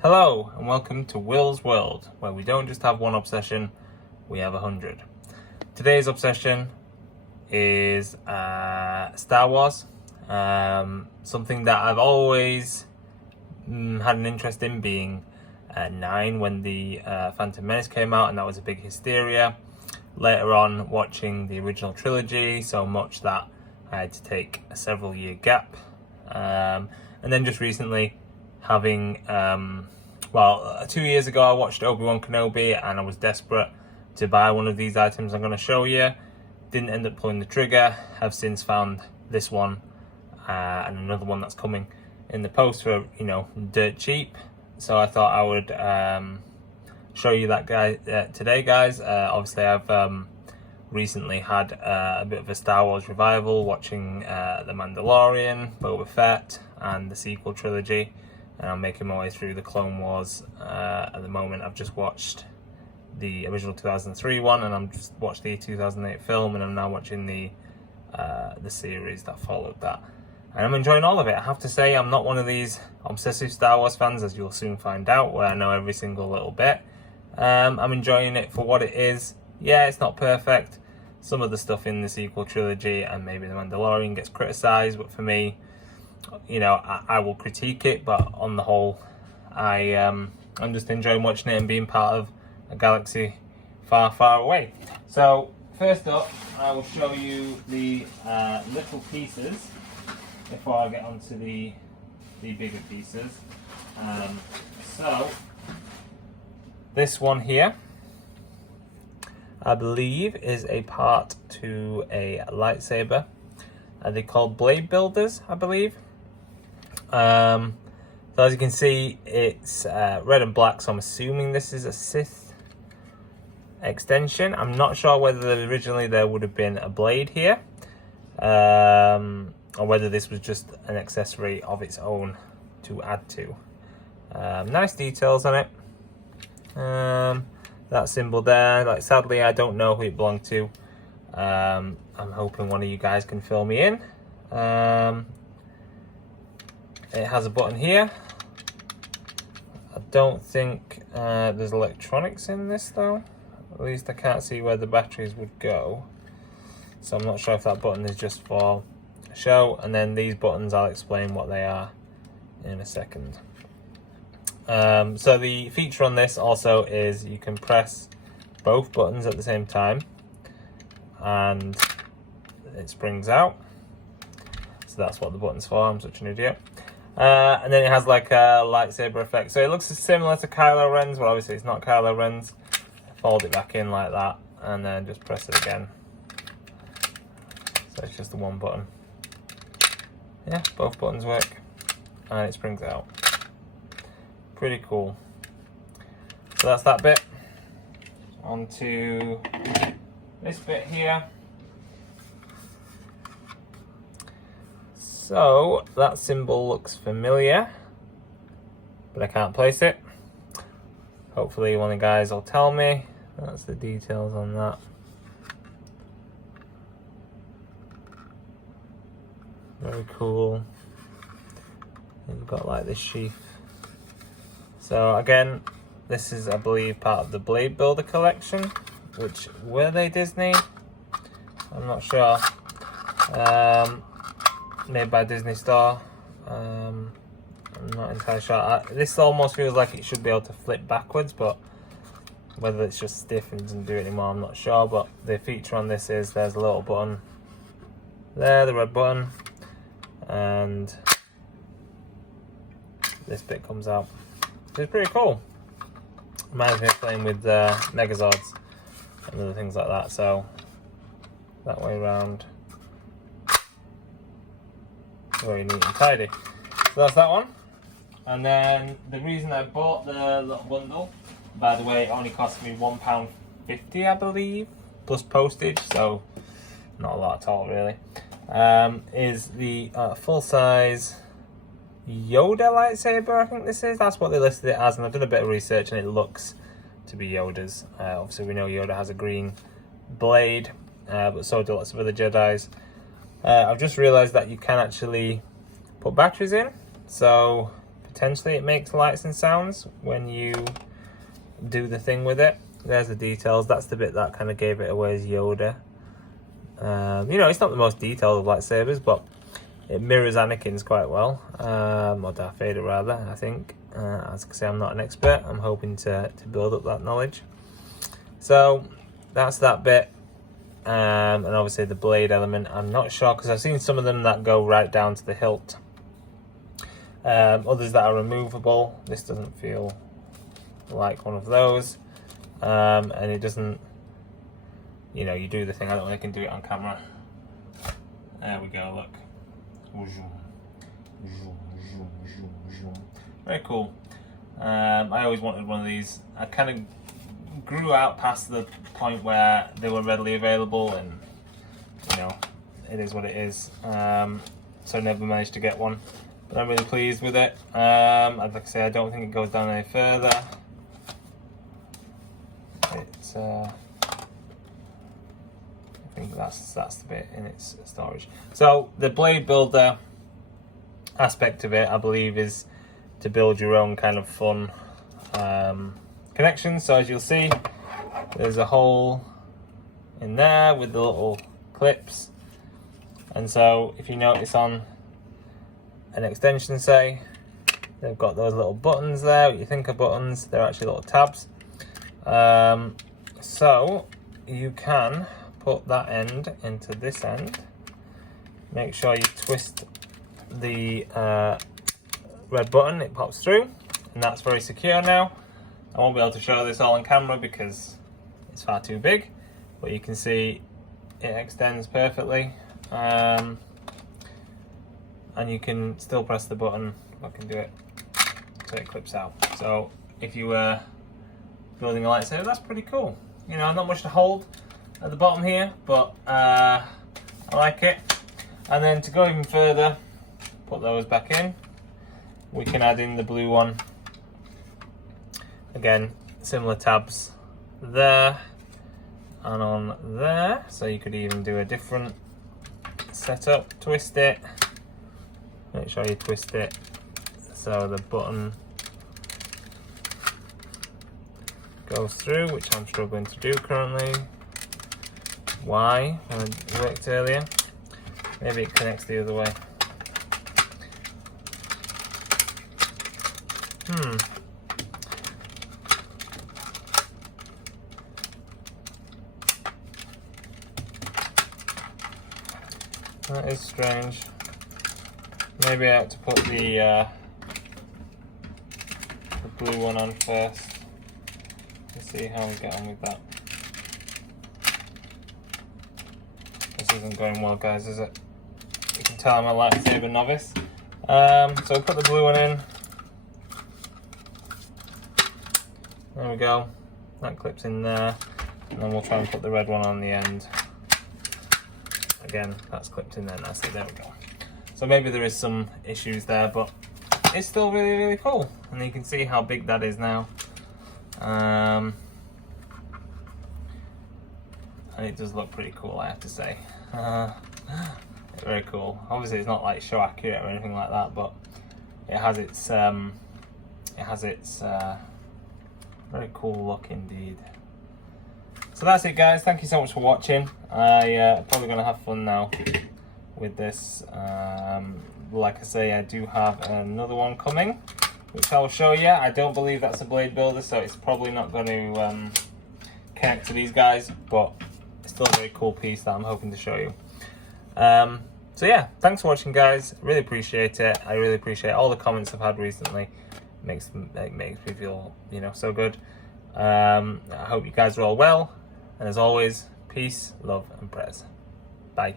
Hello and welcome to Will's World, where we don't just have one obsession, we have 100. Today's obsession is Star Wars, something that I've always had an interest in, being 9 when the Phantom Menace came out, and that was a big hysteria. Later on, watching the original trilogy so much that I had to take a several year gap, and then just recently having 2 years ago I watched Obi-Wan Kenobi, and I was desperate to buy one of these items I'm going to show you. Didn't end up pulling the trigger. Have since found this one and another one that's coming in the post for dirt cheap, so I thought I would show you that guy today, guys. Obviously I've recently had a bit of a Star Wars revival, watching The Mandalorian, Boba Fett and the sequel trilogy, and I'm making my way through the Clone Wars at the moment. I've just watched the original 2003 one, and I'm just watched the 2008 film, and I'm now watching the series that followed that, and I'm enjoying all of it. I have to say, I'm not one of these obsessive Star Wars fans, as you'll soon find out, where I know every single little bit. I'm enjoying it for what it is. Yeah, it's not perfect. Some of the stuff in the sequel trilogy and maybe The Mandalorian gets criticised, but for me, I will critique it, but on the whole, I'm just enjoying watching it and being part of a galaxy far, far away. So first up, I will show you the little pieces before I get onto the bigger pieces. So this one here, I believe, is a part to a lightsaber. They're called Bladebuilders, I believe. So as you can see, it's red and black, so I'm assuming this is a Sith extension. I'm not sure whether originally there would have been a blade here, or whether this was just an accessory of its own to add to. Nice details on it. That symbol there, like, sadly I don't know who it belonged to. I'm hoping one of you guys can fill me in. It has a button here. I don't think there's electronics in this though. At least I can't see where the batteries would go. So I'm not sure if that button is just for show. And then these buttons, I'll explain what they are in a second. So the feature on this also is you can press both buttons at the same time and it springs out. So that's what the button's for. I'm such an idiot. And then it has like a lightsaber effect. So it looks similar to Kylo Ren's, but obviously it's not Kylo Ren's. Fold it back in like that and then just press it again. So it's just the one button. Yeah, both buttons work and it springs out. Pretty cool. So that's that bit. On to this bit here. So that symbol looks familiar, but I can't place it. Hopefully one of the guys will tell me. That's the details on that. Very cool. You've got like this sheath. So again, this is, I believe, part of the Bladebuilder collection, which, were they Disney? I'm not sure. Made by Disney Store. I'm not entirely sure. This almost feels like it should be able to flip backwards, but whether it's just stiff and doesn't do it anymore, I'm not sure. But the feature on this is there's a little button there, the red button, and this bit comes out. It's pretty cool. Reminds me of playing with Megazords and other things like that. So that way around, very neat and tidy. So that's that one. And then the reason I bought the little bundle, by the way, it only cost me £1.50, I believe, plus postage, so not a lot at all really, is the full-size Yoda lightsaber, I think this is. That's what they listed it as, and I've done a bit of research and it looks to be Yoda's. Obviously we know Yoda has a green blade, but so do lots of other Jedis. I've just realised that you can actually put batteries in, so potentially it makes lights and sounds when you do the thing with it. There's the details. That's the bit that kind of gave it away as Yoda. You know, it's not the most detailed of lightsabers, but it mirrors Anakin's quite well, or Darth Vader rather, I think. As I say, I'm not an expert. I'm hoping to build up that knowledge. So that's that bit. And obviously the blade element, I'm not sure, because I've seen some of them that go right down to the hilt. Others that are removable. This doesn't feel like one of those. And it doesn't, you know, you do the thing. I don't think I can do it on camera. There we go, look. Very cool. I always wanted one of these. I kind of grew out past the point where they were readily available, and you know, it is what it is. So I never managed to get one, but I'm really pleased with it. I'd like to say I don't think it goes down any further. It's I think that's the bit in its storage. So the blade builder aspect of it, I believe, is to build your own kind of fun connections. So as you'll see, there's a hole in there with the little clips, and so if you notice on an extension, say, they've got those little buttons there, what you think are buttons, they're actually little tabs. So you can put that end into this end. Make sure you twist the red button, it pops through, and that's very secure now. I won't be able to show this all on camera because it's far too big, but you can see it extends perfectly, and you can still press the button. I can do it so it clips out. So if you were building a lightsaber, that's pretty cool. You know, not much to hold at the bottom here, but I like it. And then to go even further, put those back in. We can add in the blue one. Again, similar tabs there and on there. So you could even do a different setup. Twist it. Make sure you twist it so the button goes through, which I'm struggling to do currently. Why? When it worked earlier. Maybe it connects the other way. That is strange. Maybe I have to put the blue one on first. Let's see how we get on with that. This isn't going well, guys, is it? You can tell I'm a lightsaber novice. So I'll put the blue one in. There we go. That clips in there. And then we'll try and put the red one on the end. Again, that's clipped in there nicely. There we go. So maybe there is some issues there, but it's still really, really cool. And you can see how big that is now. And it does look pretty cool, I have to say. Very cool. Obviously, it's not like show accurate or anything like that, but it has its very cool look indeed. So that's it, guys. Thank you so much for watching. I'm probably going to have fun now with this. Like I say, I do have another one coming, which I'll show you. I don't believe that's a blade builder, so it's probably not going to connect to these guys, but it's still a very cool piece that I'm hoping to show you. So yeah, thanks for watching, guys. Really appreciate it. I really appreciate all the comments I've had recently. It makes me feel, you know, so good. I hope you guys are all well. And as always, peace, love, and prayers. Bye.